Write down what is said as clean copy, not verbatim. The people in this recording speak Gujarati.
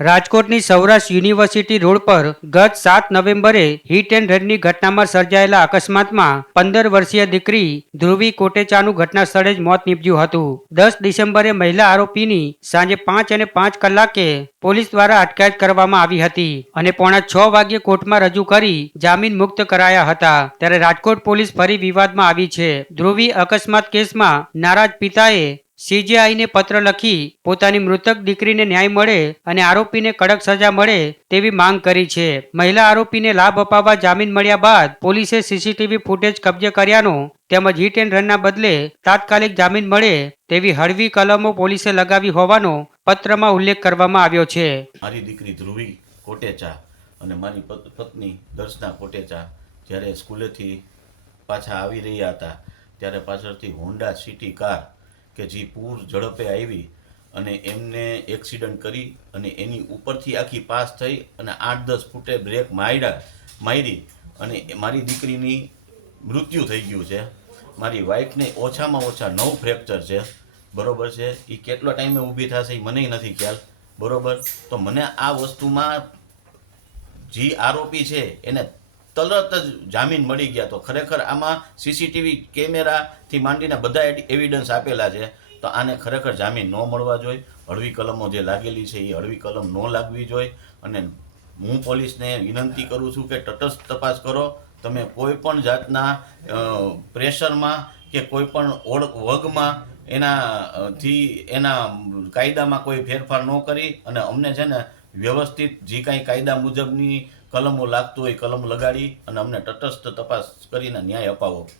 રાજકોટની સૌરાષ્ટ્ર યુનિવર્સિટી રોડ પર ગત 7 નવેમ્બરે હિટ એન્ડ રનની ઘટનામાં સર્જાયેલા અકસ્માતમાં 15 વર્ષીય દીકરી ધ્રુવી કોટેચાનું ઘટના સ્થળે જ મોત નીપજ્યું હતું। 10 ડિસેમ્બરે મહિલા આરોપીની સાંજે 5 અને 5 કલાકે પોલીસ દ્વારા અટકાયત કરવામાં આવી હતી અને 5:45 વાગ્યે કોર્ટમાં રજૂ કરી જામીન મુક્ત કરાયા હતા। ત્યારે રાજકોટ પોલીસ ફરી વિવાદમાં આવી છે। ધ્રુવી અકસ્માત કેસમાં નારાજ પિતાએ સીજેઆઈને પત્ર લખી પોતાની મૃતક દીકરીને ન્યાય મળે અને આરોપીને કડક સજા મળે તેવી માંગ કરી છે। મહિલા આરોપીને લાભ અપાવવા જામીન મળ્યા બાદ પોલીસે સીસીટીવી ફૂટેજ કબજે કર્યાનો તેમજ હિટ એન્ડ રનના બદલે તાત્કાલિક જામીન મળે તેવી હળવી કલમો પોલીસે લગાવી હોવાનો પત્રમાં ઉલ્લેખ કરવામાં આવ્યો છે। મારી દીકરી ધ્રુવી કોટેચા અને મારી પત્ની દર્શના કોટેચા જ્યારે સ્કૂલેથી પાછા આવી રહ્યા હતા ત્યારે પાછળથી હોન્ડા સિટી કાર કે જે પૂર ઝડપે આવી અને એમને એક્સિડન્ટ કરી અને એની ઉપરથી આખી પાસ થઈ અને 8-10 ફૂટે બ્રેક મારી અને મારી દીકરીની મૃત્યુ થઈ ગયું છે। મારી વાઈફને ઓછામાં ઓછા 9 ફ્રેક્ચર છે, બરોબર છે। એ કેટલો ટાઈમે ઊભી થશે એ મને નથી ખ્યાલ, બરોબર। તો મને આ વસ્તુમાં જે આરોપી છે એને તરત જ જામીન મળી ગયા। તો ખરેખર આમાં સીસીટીવી કેમેરાથી માંડીને બધા એવિડન્સ આપેલા છે, તો આને ખરેખર જામીન ન મળવા જોઈએ। હળવી કલમો જે લાગેલી છે એ હળવી કલમ ન લાગવી જોઈએ અને હું પોલીસને વિનંતી કરું છું કે તટસ્થ તપાસ કરો। તમે કોઈ પણ જાતના પ્રેશરમાં કે કોઈ પણ વગમાં એના કાયદામાં કોઈ ફેરફાર ન કરી અને અમને છે ને વ્યવસ્થિત જે કાંઈ કાયદા મુજબની કલમો લાગતું હોય કલમ લગાડી અને અમને તટસ્થ તપાસ કરીને ન્યાય અપાવો।